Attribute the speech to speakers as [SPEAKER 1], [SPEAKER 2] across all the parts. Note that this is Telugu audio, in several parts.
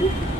[SPEAKER 1] Thank you.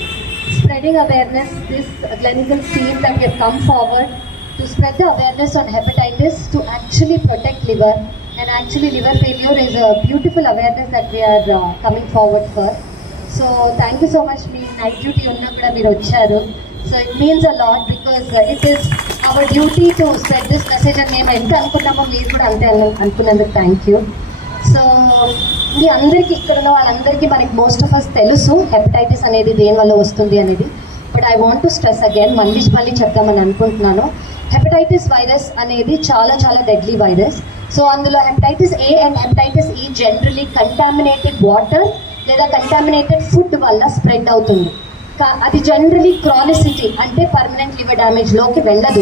[SPEAKER 1] నార్మల్ ఈవెంట్ కాదు spreading awareness this clinical team that you come forward to spread the awareness on hepatitis to actually protect liver and actually liver failure is a beautiful awareness that we're coming forward for so thank you so much me night duty ఉన్నా కూడా మీరు వచ్చారు. So it means a lot because it is our duty to spread this message అని మేము ఎంత అనుకున్నామో మీరు కూడా అంతే అను- అనుకున్నందుకు థ్యాంక్ యూ సో ఇది అందరికీ ఇక్కడ ఉన్న వాళ్ళందరికీ మనకి మోస్ట్ ఆఫ్ అస్ తెలుసు హెపటైటిస్ అనేది దేని వల్ల వస్తుంది అనేది. But I want to stress again మళ్ళీ మళ్ళీ చెప్దామని అనుకుంటున్నాను. హెపటైటిస్ వైరస్ అనేది చాలా చాలా డెడ్లీ వైరస్ సో అందులో hepatitis A and hepatitis E generally contaminated water లేదా కంటామినేటెడ్ ఫుడ్ వల్ల స్ప్రెడ్ అవుతుంది. కా- అది జనరలీ క్రానిసిటీ అంటే పర్మనెంట్ లివర్ డ్యామేజ్లోకి వెళ్ళదు.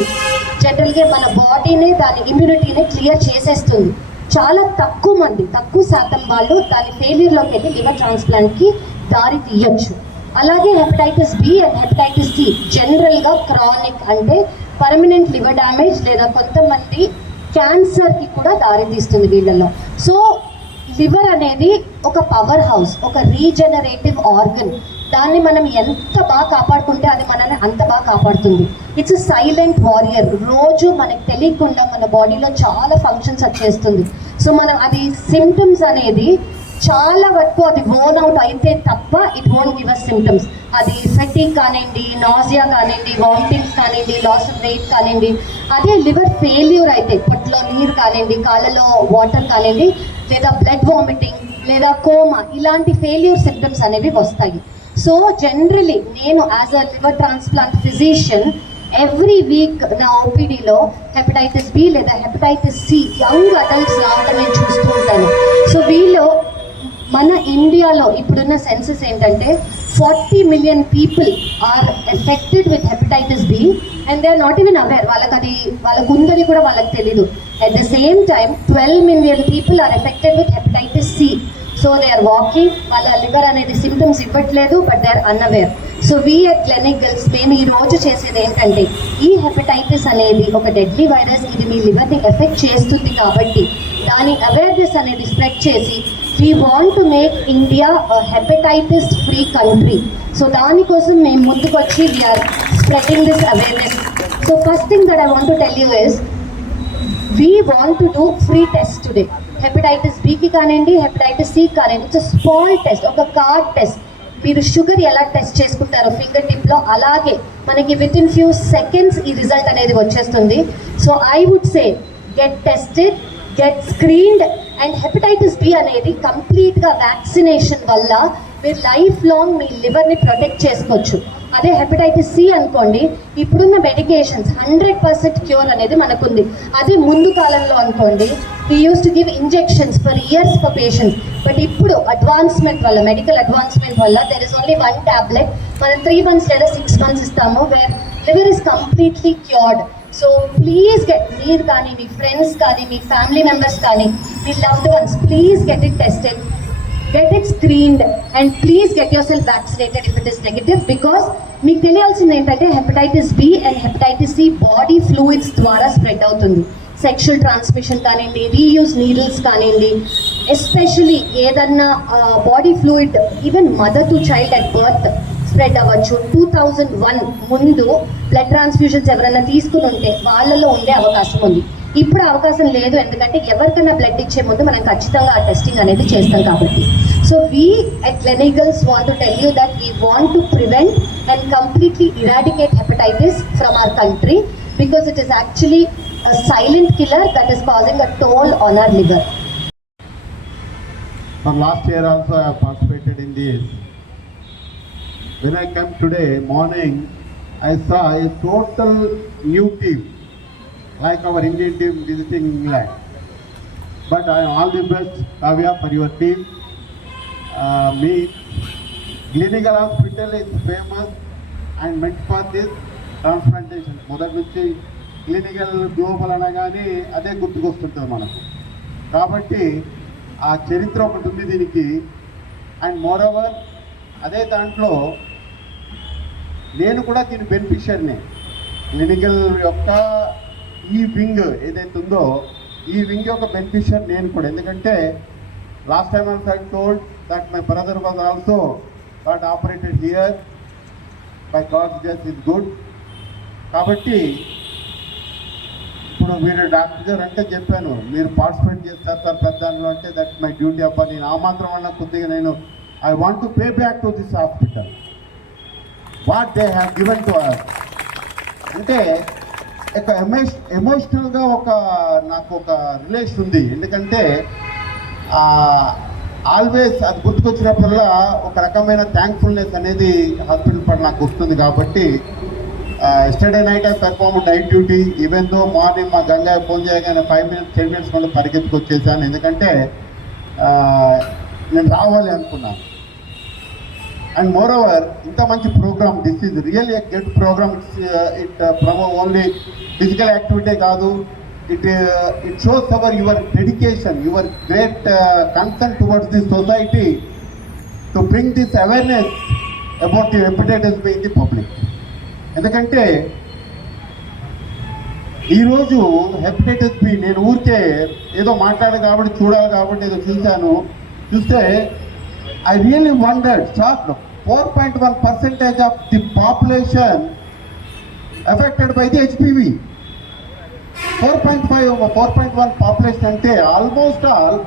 [SPEAKER 1] జనరల్గా మన బాడీనే దాని ఇమ్యూనిటీని క్లియర్ చేసేస్తుంది. చాలా తక్కువ మంది తక్కువ శాతం వాళ్ళు దాని ఫెయిల్యూర్లోకి వెళ్ళి లివర్ ట్రాన్స్ప్లాంట్కి దారి తీయొచ్చు. అలాగే hepatitis B and hepatitis C జనరల్గా క్రానిక్ అంటే పర్మనెంట్ లివర్ డ్యామేజ్ లేదా కొంతమంది క్యాన్సర్కి కూడా దారి తీస్తుంది వీళ్ళలో సో లివర్ అనేది ఒక పవర్ హౌస్ ఒక రీజనరేటివ్ ఆర్గన్ దాన్ని మనం ఎంత బాగా కాపాడుకుంటే అది మనల్ని అంత బాగా కాపాడుతుంది. ఇట్స్ సైలెంట్ వారియర్ రోజు మనకు తెలియకుండా మన బాడీలో చాలా ఫంక్షన్స్ అది చేస్తుంది. సో మనం అది సిమ్టమ్స్ అనేది చాలా వరకు అది ఓన్ అవుట్ అయితే తప్ప it won't give us symptoms అది ఫెటిక్ కానివ్వండి నాజియా కానివ్వండి వామిటింగ్స్ కానివ్వండి లాస్ ఆఫ్ వెయిట్ కానివ్వండి అదే లివర్ ఫెయిల్యూర్ అయితే పొట్టులో నీరు కానివ్వండి కాళ్ళలో వాటర్ కానివ్వండి లేదా బ్లడ్ వామిటింగ్ లేదా కోమా ఇలాంటి ఫెయిల్యూర్ సిమ్టమ్స్ అనేవి వస్తాయి. సో జనరలీ నేను as a liver transplant physician every week నా ఓపీడీలో హెపటైటిస్ బి లేదా హెపటైటిస్ సి యంగ్ అడల్ట్స్ రావటం నేను చూస్తూ ఉంటాను. సో వీళ్ళు మన ఇండియాలో ఇప్పుడున్న సెన్సెస్ ఏంటంటే forty million people are affected with hepatitis B and they are not even aware వాళ్ళకి అది వాళ్ళకు ఉందని కూడా వాళ్ళకి తెలీదు. At the same time twelve million people are affected with hepatitis C so they are walking వాళ్ళ లివర్ అనేది సిమ్టమ్స్ ఇవ్వట్లేదు but they are unaware so we at clinic girls మేము ఈ రోజు చేసేది ఏంటంటే ఈ హెపటైటిస్ అనేది ఒక డెడ్లీ వైరస్ ఇది మీ లివర్ని ఎఫెక్ట్ చేస్తుంది కాబట్టి దాని అవేర్నెస్ అనేది స్ప్రెడ్ చేసి we want to make India hepatitis free country so దానికోసం మేము ముందుకొచ్చి we're spreading this awareness so first thing that I want to tell you is we want to do free test today hepatitis బికి కానివ్వండి హెపటైటిస్ సి కానివ్వండి ఇట్స్ స్మాల్ టెస్ట్ ఒక కార్డ్ టెస్ట్ మీరు షుగర్ ఎలా టెస్ట్ చేసుకుంటారో ఫింగర్ టిప్లో అలాగే మనకి విత్ ఇన్ ఫ్యూ సెకండ్స్ ఈ రిజల్ట్ అనేది వచ్చేస్తుంది. So I would say get tested get screened and hepatitis B అనేది కంప్లీట్గా వ్యాక్సినేషన్ వల్ల మీరు లైఫ్ లాంగ్ మీ లివర్ని ప్రొటెక్ట్ చేసుకోవచ్చు. అదే హెపటైటిస్ సి అనుకోండి ఇప్పుడున్న మెడికేషన్స్ హండ్రెడ్ పర్సెంట్ క్యూర్ అనేది మనకుంది. అదే ముందు కాలంలో అనుకోండి we use to give injections for years for patients but ఇప్పుడు అడ్వాన్స్మెంట్ వల్ల మెడికల్ అడ్వాన్స్మెంట్ వల్ల there is only one tablet మనం త్రీ మంత్స్ లేదా సిక్స్ మంత్స్ ఇస్తాము where liver is completely cured so please get మీరు కానీ మీ ఫ్రెండ్స్ కానీ మీ ఫ్యామిలీ మెంబర్స్ కానీ మీ loved ones please get it tested get it screened and please get yourself vaccinated if it is negative because మీకు తెలియాల్సింది ఏంటంటే hepatitis B and hepatitis C body fluids ద్వారా స్ప్రెడ్ అవుతుంది. సెక్షువల్ ట్రాన్స్మిషన్ కానివ్వండి రీయూజ్ నీడిల్స్ కానివ్వండి ఎస్పెషలీ ఏదన్నా body fluid even mother to child at birth spread అవ్వచ్చు. టూ థౌజండ్ వన్ ముందు బ్లడ్ ట్రాన్స్ఫ్యూషన్స్ ఎవరైనా తీసుకుని ఉంటే వాళ్ళలో ఉండే అవకాశం ఉంది. ఇప్పుడు అవకాశం లేదు ఎందుకంటే ఎవరికైనా బ్లడ్ ఇచ్చే ముందు మనం ఖచ్చితంగా ఆ టెస్టింగ్ అనేది చేస్తాం కాబట్టి. So we at clinicals want to tell you that we want to prevent and completely eradicate hepatitis from our country because it is actually silent killer that is causing a toll on our liver
[SPEAKER 2] From last year also I have participated in this. When I came today morning, I saw a total new team, like our Indian team visiting England but I all the best best, Kavya, for your team. Uh, clinical hospital is famous and met for this transplantation మొదటి నుంచి క్లినికల్ గ్లోబల్ కానీ అదే గుర్తుకొస్తుంటుంది మనకు కాబట్టి ఆ చరిత్ర ఒకటి ఉంది దీనికి అండ్ మోర్ ఓవర్ అదే దాంట్లో నేను కూడా దీని బెనిఫిషియర్ని క్లినికల్ యొక్క ఈ వింగ్ ఏదైతే ఉందో ఈ వింగ్ యొక్క బెనిఫిషియర్ నేను కూడా. ఎందుకంటే last time also I told that my brother was also got operated here by God just is good కాబట్టి ఇప్పుడు మీరు డాక్టర్ గారు అంటే చెప్పాను మీరు పార్టిసిపేట్ చేస్తారు సార్ పెద్ద దాంట్లో అంటే దట్ మై డ్యూటీ అబ్బా నేను ఆ మాత్రం అన్న కొద్దిగా నేను I want to pay back to this hospital what they have given to us అంటే ఒక ఎమోష్ ఎమోషనల్గా ఒక నాకు ఒక రిలేషన్ ఉంది. ఎందుకంటే ఆల్వేస్ అది గుర్తుకొచ్చినప్పుడల్లా ఒక రకమైన థ్యాంక్ఫుల్నెస్ అనేది హాస్పిటల్ పట్ల నాకు వస్తుంది కాబట్టి yesterday night I perform night duty even though morning మా గంగా ఫోన్ చేయగానే ఫైవ్ మినిట్స్ టెన్ మినిట్స్ మళ్ళీ పరిగెత్తుకు వచ్చేసాను ఎందుకంటే నేను రావాలి అనుకున్నాను. అండ్ మోర్ ఓవర్ ఇంత మంచి program this is real a get program it promo only physical activity కాదు. It it shows our your dedication your great concern towards the society to bring this awareness about the hepatitis B the public ఎందుకంటే ఈరోజు హెపటైటిస్ బి నేను ఊరికే ఏదో మాట్లాడాలి కాబట్టి చూడాలి కాబట్టి ఏదో చూశాను. చూస్తే I really wondered shock four point one percentage of the population affected by the HPV four point five four point one population అంటే almost all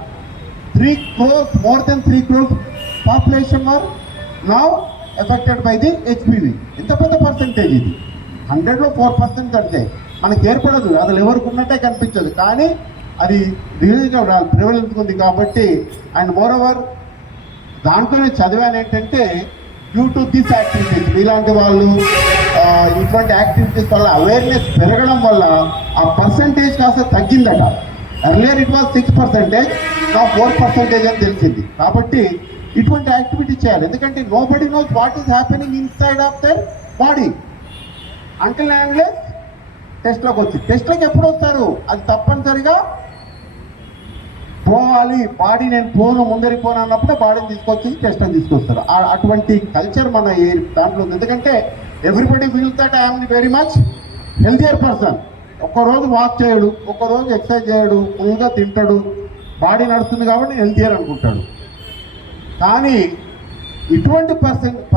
[SPEAKER 2] three crores more than three crores population are now affected by the HPV ఎంత పెద్ద పర్సెంటేజ్ ఇది. హండ్రెడ్లో ఫోర్ పర్సెంట్ అంటే మనకి ఏర్పడదు. అసలు ఎవరికి ఉన్నట్టే కనిపించదు. కానీ అది రియల్గా ప్రివలెన్స్ ఉంది కాబట్టి అండ్ మోర్ ఓవర్ దాంట్లోనే చదివాను ఏంటంటే డ్యూ టు దిస్ యాక్టివిటీస్ ఇలాంటి వాళ్ళు ఇటువంటి యాక్టివిటీస్ వల్ల అవేర్నెస్ పెరగడం వల్ల ఆ పర్సంటేజ్ కాస్త తగ్గిందట. Earlier it was six percentage నా ఫోర్ పర్సెంటేజ్ అని తెలిసింది. కాబట్టి ఇటువంటి యాక్టివిటీ చేయాలి. ఎందుకంటే nobody knows what is happening inside of their body until unless టెస్ట్లోకి వచ్చి. టెస్ట్లోకి ఎప్పుడు వస్తారు? అది తప్పనిసరిగా పోవాలి బాడీ నేను పోను ముందరి పోను అన్నప్పుడు బాడీని తీసుకొచ్చి టెస్ట్ తీసుకొస్తారు. ఆ- అటువంటి కల్చర్ మన ఈ దాంట్లో ఉంది. ఎందుకంటే everybody feel that I'm very much healthier person ఒక్కరోజు వాక్ చేయడు ఒక్కరోజు ఎక్సర్సైజ్ చేయడు ఫుల్గా తింటాడు బాడీ నడుస్తుంది కాబట్టి హెల్తియర్ అనుకుంటాడు. కానీ ఇటువంటి పర్సన్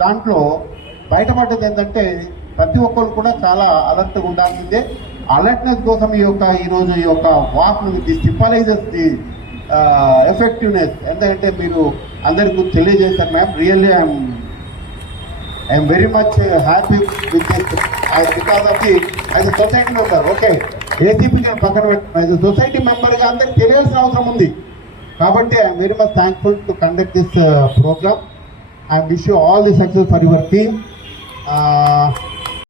[SPEAKER 2] దాంట్లో బయటపడ్డది ఏంటంటే ప్రతి ఒక్కరు కూడా చాలా అలర్ట్గా ఉండాల్సిందే. అలర్ట్నెస్ కోసం ఈ యొక్క ఈరోజు ఈ యొక్క walk the stabilizers the effectiveness ఎందుకంటే మీరు అందరికీ తెలియజేశారు ma'am really I'm I'm very much happy with this because of the as a society member okay ACP పక్కన యాజ్ అ సొసైటీ మెంబర్గా అందరికి తెలియాల్సిన అవసరం ఉంది. కాబట్టి I'm very much thankful to conduct this program I wish you all the success for your team